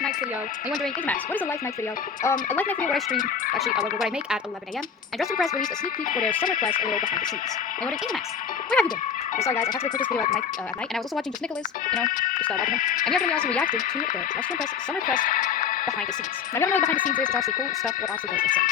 life night video. And you're wondering, Max, what is a life night video? A life night video where I stream, actually, what I make at 11 a.m. And Dress Press released a sneak peek for their summer quest, a little behind the scenes. And you're wondering, Max, where have you been? Well, sorry guys, I have to record this video at night, and I was also watching just Nicholas, just watching him. And we are going to be also reacting to the Dress Press summer quest behind the scenes. Now, if you don't know what behind the scenes is, it's actually cool stuff what actually goes insane.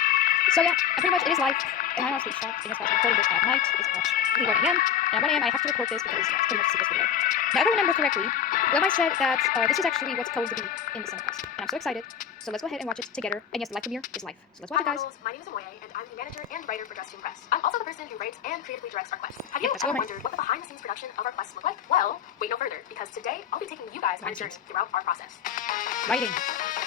So yeah, and pretty much it is live, and I honestly shocked because I'm recording this at night. It's approximately 1 a.m. And at 1 a.m. I have to record this because it's pretty much the this video. Now, if I remember correctly, Webmite said that this is actually what's supposed to be in the summer quest, and I'm so excited. So let's go ahead and watch it together. And yes, the live premiere is live. So let's watch it, guys. My name is Umoyae, and I'm the manager and writer for Dress Press. I'm also the person who writes and creatively directs our quests. Have you ever wondered what the behind-the-scenes production of our quests look like? Well, wait no further, because today I'll be taking you guys on a journey throughout our process. Writing.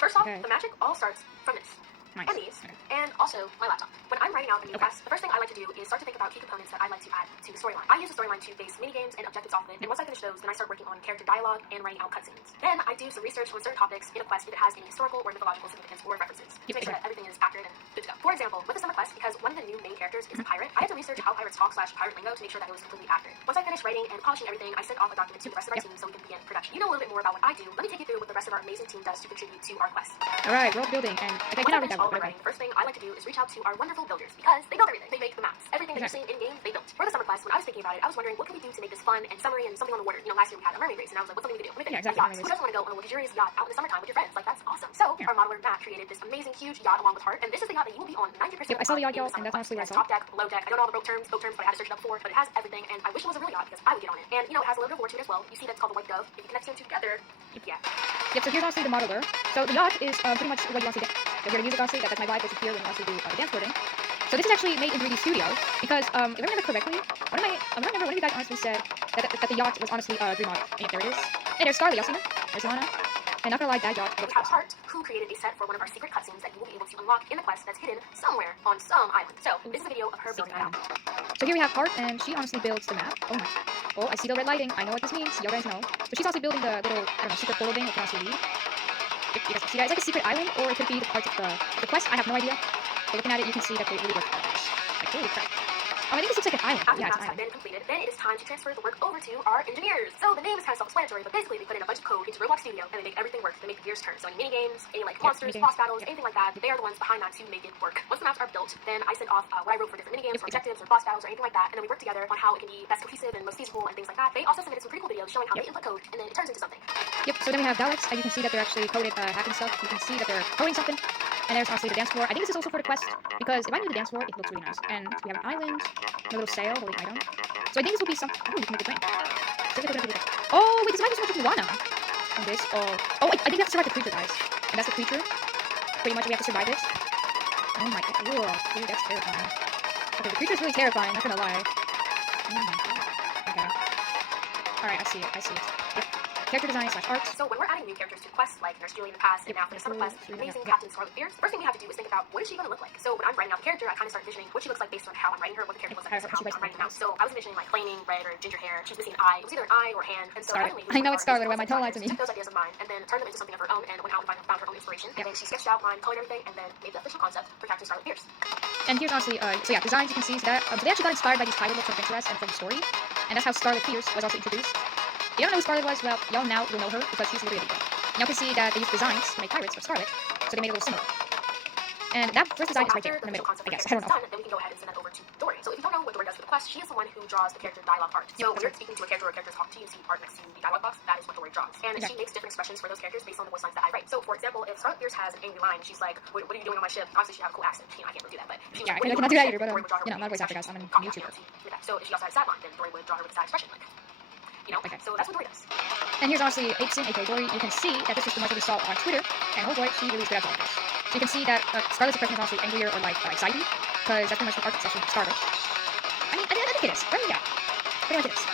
First off, the magic all starts from this. Nice. And these, and also my laptop. When I'm writing out a new quest, the first thing I like to do is start to think about key components that I like to add to the storyline. I use the storyline to base minigames and objectives off of it, and once I finish those, then I start working on character dialogue and writing out cutscenes. Then I do some research on certain topics in a quest if it has any historical or mythological significance or references to make sure that everything is accurate and good to go. For example, with the summer quest, because one of the new main characters is a pirate, I had to research how pirates talk / pirate lingo to make sure that it was completely accurate. Once I finished writing and polishing everything, I sent off a document to the rest of our team so we can begin production. You know a little bit more about what I do. Let me take you through what the rest of our amazing team does to contribute to our quest. Alright, world building, and I cannot read that all my writing, first thing I like to do is reach out to our wonderful builders because they build everything. They make the maps. Everything that you're seeing in game, they built. For the summer quest, when I was thinking about it, I was wondering what can we do to make this fun and summery and something on the water. You know, last year we had a mermaid race, and I was like, what's something we could do? Yeah, exactly. Who doesn't want to go on a luxurious yacht out in the summertime with your friends? Like, that's awesome. So our modeler Matt created this amazing huge yacht along with Heart, and this is the yacht that you will be on 90% I saw the yacht, and that's honestly what I saw. Top deck, below deck. I don't know all the boat terms, but I had to search it up before, but it has everything, and I wish it was a real yacht because I would get on it. And you know, it has a logo board to it as well. You see that's called the White Dove. If you connect them two together, yeah. Yep, so here's honestly the modeler. So the yacht is pretty much what you want to get. If you're gonna use it, honestly, that's my vibe, which is here when you want to do dance boarding. So this is actually made in 3D Studio because if I remember correctly, I don't remember one of you guys honestly said that the yacht was honestly remodeled. And there it is. And there's Scarlet, y'all see her? There's Lana. And not gonna lie, that yacht looks awesome. We have Heart, who created a set for one of our secret cutscenes that you will be able to unlock in the quest that's hidden somewhere on some island. So this is a video of her building it out. So here we have Heart, and she honestly builds the map. Oh my. Oh, I see the red lighting. I know what this means. You guys know. So she's also building the little, I don't know, secret portal thing that can also lead. If you guys see that, it's like a secret island, or it could be the parts of the quest. I have no idea. But looking at it, you can see that they really work together. Like, holy crap. Oh, I think this looks like an island. After the maps have been completed, then it is time to transfer the work over to our engineers. So the name is kind of self-explanatory, but basically they put in a bunch of code into Roblox Studio and they make everything work. They make the gears turn. So any minigames, any like monsters, boss battles, anything like that, they are the ones behind that to make it work. Once the maps are built, then I send off what I wrote for different minigames, or objectives, or boss battles, or anything like that, and then we work together on how it can be best cohesive and most feasible and things like that. They also submitted some pretty cool videos showing how they input code and then it turns into something. Yep. So then we have Daleks, and you can see that they're actually coded hacking stuff. You can see that they're coding something. And there's honestly the dance floor. I think this is also for the quest, because if I knew the dance floor, it looks really nice. And we have an island, a little sail, holding item. So I think this will be something. Oh, you can make the plane. Oh, wait, this might be so much Moana. On this. Oh, I think we have to survive the creature, guys. And that's the creature. Pretty much we have to survive it. Oh my god. Whoa, dude, that's terrifying. Okay, the creature's really terrifying, not gonna lie. Oh my god. Okay. Alright, I see it. Yep. Character design / art. So when we're adding new characters to quests, like Nurse Julie in the past, and now for the summer quest, amazing Captain Scarlet Fierce, the first thing we have to do is think about what is she going to look like. So when I'm writing out the character, I kind of start envisioning what she looks like based on how I'm writing her, what the character looks like based on how I'm writing her out. So I was envisioning like flaming red or ginger hair. She was missing an eye. It was either an eye or a hand. And so I know it's Scarlet. Why my tongue lied to me? Took those ideas of mine and then turned them into something of her own, and went out and found her own inspiration. And then she sketched out mine, colored everything, and then made the official concept for Captain Scarlet Fierce. And here's honestly, so yeah, designs you can see so that so they actually got inspired by these pirate looks from Pinterest and from the story, and that's how Scarlet Fierce was also introduced. If you don't know who Scarlet was, well, y'all now will know her because she's literally a diva. Y'all can see that they used designs to make pirates of Scarlet, so they made it a little similar. And that first design is right there in the middle, I guess. I don't know. Then we can go ahead and send that over to Dory. So if you don't know what Dory does for the quest, she is the one who draws the character dialogue art. So when you're speaking to a character or a character's talking to you, see art next to the dialogue box, that is what Dory draws. And she makes different expressions for those characters based on the voice lines that I write. So for example, if Scarlet Fierce has an angry line, she's like, what are you doing on my ship? Obviously she has a cool accent. You know, I can't really do that, but yeah, I cannot do that either, but I'm not a voice actor, guys. I'm a YouTuber. So if she also has a sad line, then Dory would draw her with a sad expression, like, you know, so that's what Dory does. And here's honestly Aitson, aka Dory. You can see that this is the much that we saw on Twitter, and oh boy, she really is good at drawing this. So you can see that Scarlet's expression is honestly angrier or like anxiety, because that's pretty much the art session started. I think it is. Right? Yeah. Pretty much it is.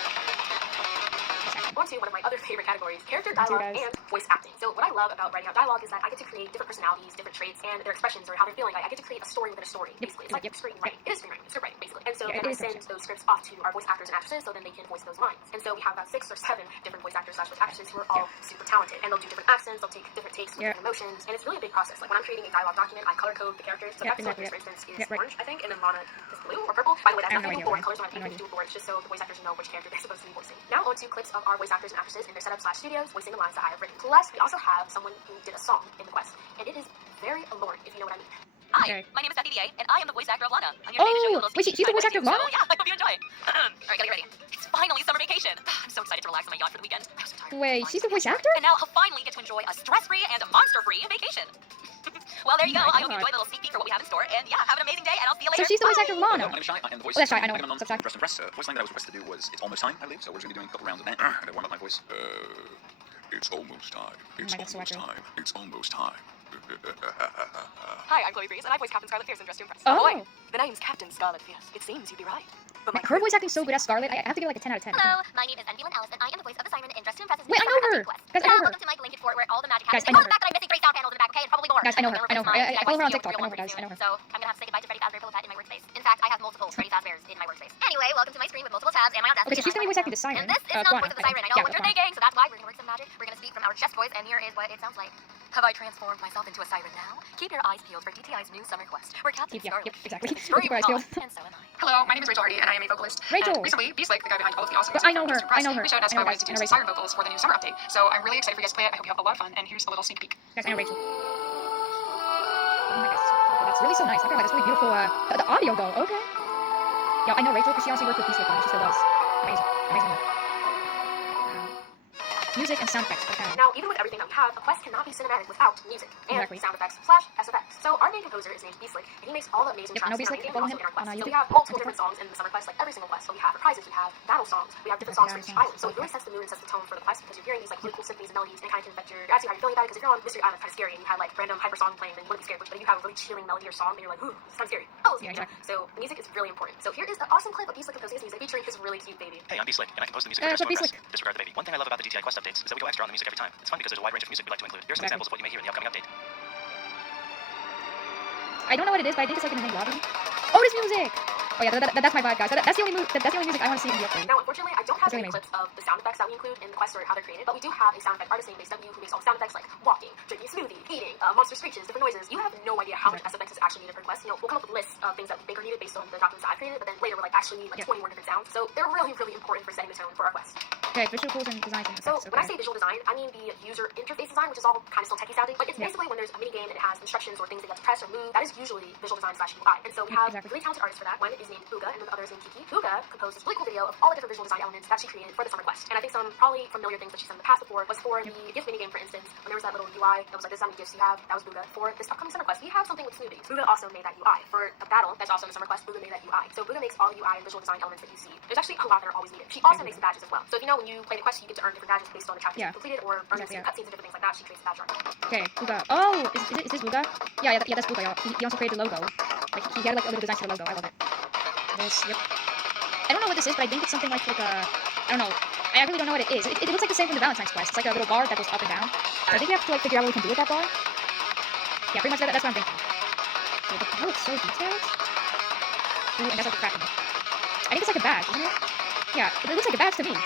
On to one of my other favorite categories, character dialogue and voice acting. So what I love about writing out dialogue is that I get to create different personalities, different traits, and their expressions or how they're feeling. I get to create a story within a story, basically. It's like screenwriting. It is screenwriting. It's script writing, basically. And so then I send those scripts off to our voice actors and actresses so then they can voice those lines. And so we have about 6 or 7 different voice actors / voice actresses who are all super talented. And they'll do different accents, they'll take different takes with different emotions, and it's really a big process. Like when I'm creating a dialogue document, I color code the characters. So Captain Scarlet, for instance, is orange, I think, and then Lana is blue or purple. By the way, that's nothing for colors on my paint to do with board. It's just so the voice actors know which character they're supposed to be voicing. Now on to clips of our voice actors and actresses in their setup/studios voicing the lines that I have written. Plus, we also have someone who did a song in the quest, and it is very alluring, if you know what I mean. Hi, Okay. my name is Becky DA, and I am the voice actor of Lana. I'm here today to show you a little Wait, she's the voice actor of Lana? So, yeah, I hope you enjoy. Alright, gotta get ready. It's finally summer vacation. I'm so excited to relax on my yacht for the weekend. I'm so tired. Wait, she's the voice actor? And now I'll finally get to enjoy a stress-free and monster-free vacation. Well, there you go. Oh my I hope you God. enjoyed a little sneak peek for what we have in store, and yeah, have an amazing day, and I'll see you So later. she's the voice actor of Lana. Hello, my name is Shai. I am the voice. Oh, that's right, I know her. Agamemnon's What's up, Shai? Dress and Press. The voice line that I was requested to do was "It's almost time," I believe. So we're just gonna be doing a couple rounds of that. To warm up my voice. It's almost time. It's God, so almost accurate. time. It's almost time. Hi, I'm Chloe Breeze, and I voice Captain Scarlet Fierce in Dress to Impress. Oh. Boy, the name's Captain Scarlet Fierce. It seems you'd be right. But my Her voice acting's so good as Scarlet. I have to give it like a 10 out of 10. Hello, my name is Envy Alice, and I am the voice of the siren in Dress to Impress. Wait, I know her! Guys, I know her. Welcome to my blanket fort where all the magic Guys, happens. I know Ignore the fact that I'm missing 3 sound panels in the back, okay? It's probably more. Guys, I know her. I'm gonna I replace follow her on my TikTok. DIY I know her, studio guys. I know her. So I'm gonna have to say goodbye to Freddy Fazbear Pillow Pet in my workspace. In fact, I have multiple Freddy Fazbears in my workspace. Anyway, welcome to my screen with multiple tabs and my audacity. Okay, so she's gonna be voice acting the siren. And this is not the voice of the siren. I know what you're thinking, so that's why we're gonna work some magic. We're gonna speak from our chest voice, and here is what it sounds like. Have I transformed myself into a siren now? Keep your eyes peeled for DTI's new summer quest, where Captain Yep, Scarlet yep, exactly. is extremely Keep your eyes peeled. hot, and so am I. Hello, my name is Rachel Hardy, and I am a vocalist. Rachel. And recently, Beaslake, the guy behind all of the awesome But music I know from her. Just Press, I know her. reached out and asked I know if I wanted to Rachel. do some siren vocals for the new summer update. So I'm really excited for you guys to play it. I hope you have a lot of fun, and here's a little sneak peek. Guys, I know Rachel. Oh my gosh. That's really so nice. I feel like that's really beautiful. The audio though, okay. Yo, I know Rachel because she also worked with Beast Like, she still does. Amazing. Amazing work. Music and sound effects. Okay. Now, even with everything that we have, a quest cannot be cinematic without music and Exactly. sound effects/SFX. So our main composer is named Beastlick, and he makes all the amazing Yep, tracks I know in our Beastlick. main game Follow and him also in our quest. on So we YouTube. have multiple different songs in the summer quest, like every single quest. So we have prizes, we have battle songs, we have different songs for each island. So it really sets the mood and sets the tone for the quest because you're hearing these like really cool symphonies and melodies and kind of can affect your how you're feeling about it. Because if you're on Mystery Island, kind of scary, and you have like random hyper song playing, then you wouldn't be scared. But if you have a really chilling melody or song, then you're like, ooh, this is kind of scary. Oh, Yeah, exactly. So the music is really important. So here is the awesome clip of Beastlick composing his music featuring his really cute baby. Hey, I'm Beaslake, and I compose the music so for Dress to Impress. Beaslake. Disregard the baby. One thing I love about the DTI quest updates is that we go extra on the music every time. It's fun because there's a wide range of music we like to include. Here are some Exactly. examples of what you may hear in the upcoming update. I don't know what it is, but I think it's like in the main lobby. Oh, it is music! Oh yeah, that's my vibe, guys. That's the only music I want to see in the update. Now, unfortunately, I don't have That's any amazing. clips of the sound effects that we include in the quest or how they're created, but we do have a sound effect artist named Base W who makes all the sound effects like walking, drinking a smoothie, eating, monster screeches, different noises. You have no idea how much SFX is actually needed for quest. You know, we'll come up with lists of things that we think are needed based on the documents that I've created, but then later we're like, actually need like 20 more different sounds. So they're really, really important for setting the tone for our quest. Okay, visual tools and design and So effects. when I Okay. say visual design, I mean the user interface design, which is all kind of still techy sounding, but it's basically when there's a mini game and it has instructions or things that you have to press or move. That is usually visual design /UI. And so we have Exactly. really talented artists for that. One is named Uga, and then the other is named Kiki. Uga composed this really cool video of all the different visual design elements that she created for the summer quest. And I think some probably familiar things that she's done in the past before was for the gift mini game, for instance, when there was that little UI that was like, this is how many gifts you have. That was Uga. For this upcoming summer quest, we have something with smoothies. Uga also made that UI. For a battle that's also in the summer quest, Uga made that UI. So Uga makes all the UI and visual design elements that you see. There's actually a lot that are always needed. She also makes the badges as well. So if you know when you play the quest, you get to earn different badges based on the chapters you completed or earn Exactly, cutscenes and different things like that. She creates the badge art. Okay, Buga. Oh, is this Buga? Yeah, that's Buga, y'all. He also created the logo. Like, he had like a little design for the logo. I love it. This, yep. I don't know what this is, but I think it's something like a, I don't know. I really don't know what it is. It looks like the same from the Valentine's quest. It's like a little bar that goes up and down. So I think we have to like figure out what we can do with that bar. Yeah, pretty much that's what I'm thinking. Okay, but that looks so detailed. Ooh, and that's like a cracking. I think it's like a badge, isn't it? Yeah, it looks like a badge to me.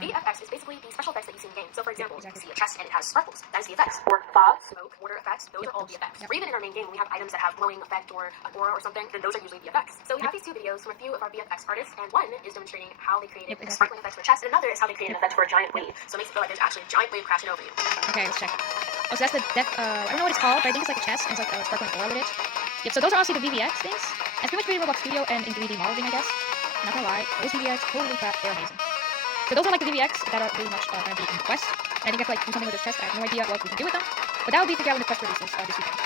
VFX is basically the special effects that you see in games. So, for example, Exactly. you see a chest and it has sparkles. That is VFX. Or fog, smoke, water effects. Those are all VFX. Or even in our main game, when we have items that have glowing effect or an aura or something, then those are usually VFX. So we have these two videos from a few of our VFX artists, and one is demonstrating how they created sparkling effects for a chest, and another is how they created an effect for a giant wave. So it makes it feel like there's actually a giant wave crashing over you. Okay, let's check. Oh, so that's the depth, I don't know what it's called, but I think it's like a chest, and it's like a sparkling aura with it. Yep, so those are also the VVX things. It's pretty much pretty Roblox Studio and in 3D modeling, I guess. Not gonna lie, those VVX, holy crap, they're amazing. So those are like the VVX that are pretty much gonna be in the quest. And I think I have to like do something with this chest. I have no idea what we can do with them. But that will be figured out when the quest releases this weekend.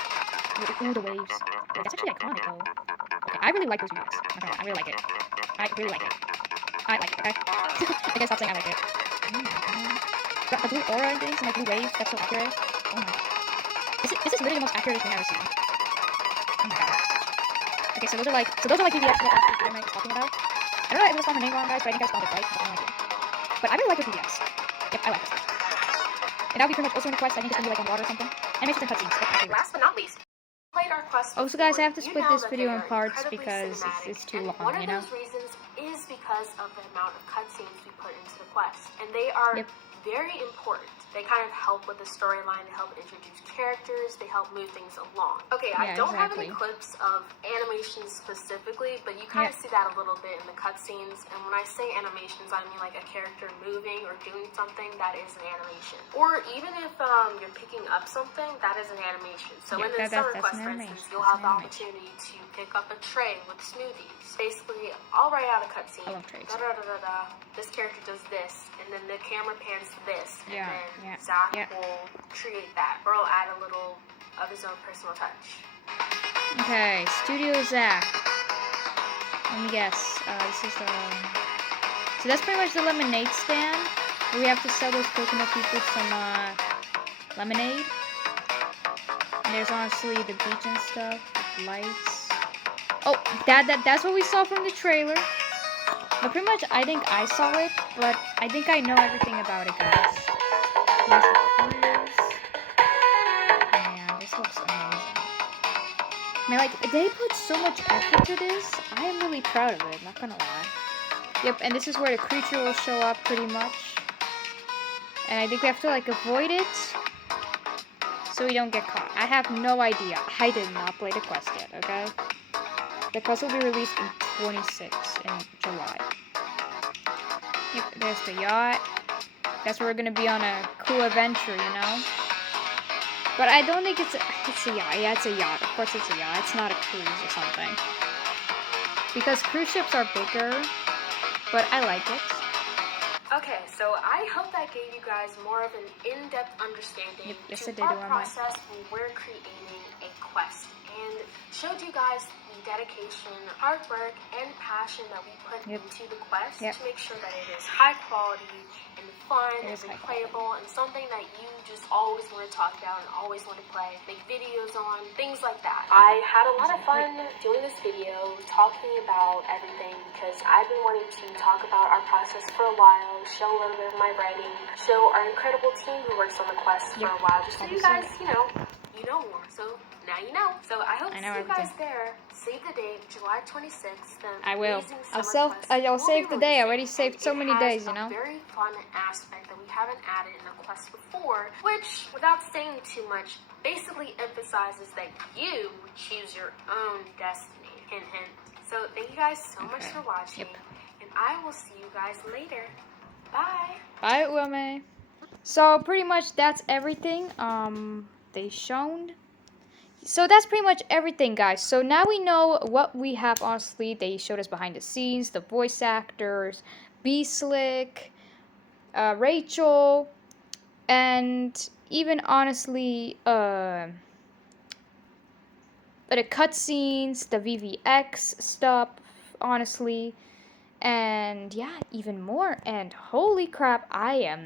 Ooh, the waves. Wait, that's actually iconic though. Okay, I really like those VVX. Okay, I really like it. I really like it. I like it, okay? I guess stop saying I like it. The blue aura and things and like blue waves, that's so accurate. Oh my god. This is literally the most accurate thing I've ever seen. Oh my god. Okay, so those are like VVX that I'm like talking about. I don't know if I spelled her name wrong, guys, but I think I spelled it right. I don't like it. But I really like her VVX. Yep, I like this. And that'll be pretty much also in the quest. I think it's gonna be like on water or something. And maybe some cutscenes. Last but not least, played our quest. Oh, so guys, I have to before. split You know this that video they in are parts incredibly because cinematic, it's too and long, one of you know? those reasons is because of the amount of cutscenes we put into the quest, and they are very important. They kind of help with the storyline, they help introduce characters, they help move things along. Okay, I Yeah, don't have any exactly. clips of animations specifically, but you kind of see that a little bit in the cutscenes. And when I say animations, I mean like a character moving or doing something, that is an animation. Or even if you're picking up something, that is an animation. So in the Summer Quest, for instance, you'll have the opportunity to pick up a tray with smoothies. Basically, I'll write out a cutscene. I love trays. This character does this, and then the camera pans to this, and Yeah, then yeah, Zach yeah. will create that, or he'll add a little of his own personal touch. Okay, Studio Zach. Let me guess. This is the... So that's pretty much the lemonade stand. Where we have to sell those coconut people some lemonade. And there's honestly the beach and stuff, with lights. Oh, that's what we saw from the trailer. But pretty much, I think I saw it, but I think I know everything about it, guys. Here's the cruise. Man, this looks amazing. I mean, like, they put so much effort to this. I am really proud of it, not gonna lie. Yep, and this is where the creature will show up, pretty much. And I think we have to, like, avoid it, so we don't get caught. I have no idea. I did not play the quest yet, okay? The quest will be released in 26 in July. Yep, there's the yacht. Guess we're gonna be on a cool adventure, you know? But I don't think it's a yacht. Yeah, it's a yacht. Of course it's a yacht. It's not a cruise or something. Because cruise ships are bigger, but I like it. Okay, so I hope that gave you guys more of an in-depth understanding Yes, to it did, our Umoyae. process when we're creating a quest, and showed you guys the dedication, hard work, and passion that we put into the quest to make sure that it is high quality and fun and replayable and something that you just always want to talk about and always want to play, make videos on, things like that. I had a lot of fun doing this video, talking about everything, because I've been wanting to talk about our process for a while, show a little bit of my writing, show our incredible team who works on the quest for a while, just so you guys, you know more. So now you know. So I hope to see you guys there. Save the date, July 26th. I will. I'll save the day. I already saved so many days, you know. It has a very fun aspect that we haven't added in a quest before, which, without saying too much, basically emphasizes that you choose your own destiny. Hint, hint. So thank you guys so much for watching, and I will see you guys later. Bye. Bye, Umoyae. So pretty much that's everything they shown. So that's pretty much everything, guys. So now we know what we have. Honestly, they showed us behind the scenes, the voice actors, B-Slick, Rachel, and even honestly the cutscenes, the VVX stuff, honestly. And yeah, even more. And holy crap, okay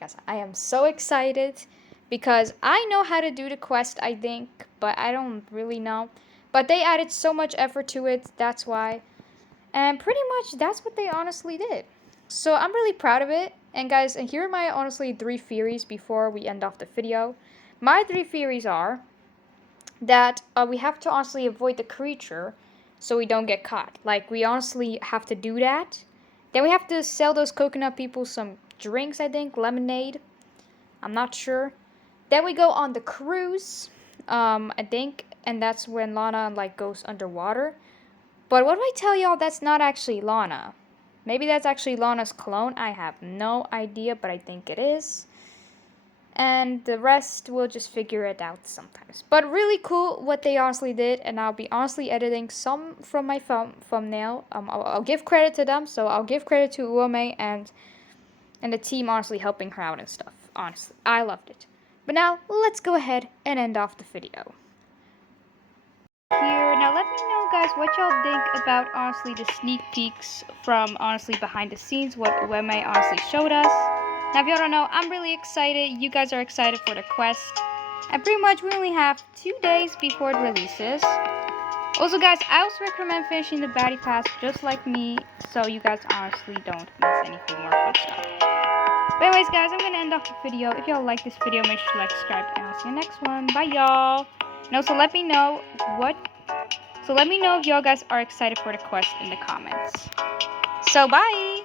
guys, I am so excited because I know how to do the quest, I think, but I don't really know. But they added so much effort to it, that's why. And pretty much that's what they honestly did. So I'm really proud of it. And guys, and here are my honestly 3 theories before we end off the video. My 3 theories are that we have to honestly avoid the creature so we don't get caught. Like, we honestly have to do that. Then we have to sell those coconut people some drinks, I think, lemonade. I'm not sure. Then we go on the cruise, I think, and that's when Lana, like, goes underwater. But what do I tell y'all? That's not actually Lana. Maybe that's actually Lana's clone. I have no idea, but I think it is. And the rest, we'll just figure it out sometimes. But really cool what they honestly did. And I'll be honestly editing some from my thumbnail. I'll give credit to them. So I'll give credit to Umoyae and the team honestly helping her out and stuff. Honestly, I loved it. But now, let's go ahead and end off the video. Now let me know, guys, what y'all think about honestly the sneak peeks from honestly behind the scenes, what Umoyae honestly showed us. Now if y'all don't know, I'm really excited. You guys are excited for the quest. And pretty much we only have 2 days before it releases. Also guys, I also recommend finishing the baddie pass just like me, so you guys honestly don't miss anything more fun stuff. But anyways guys, I'm gonna end off the video. If y'all like this video, make sure to like, subscribe, and I'll see you next one. Bye y'all. And also let me know if y'all guys are excited for the quest in the comments. So bye!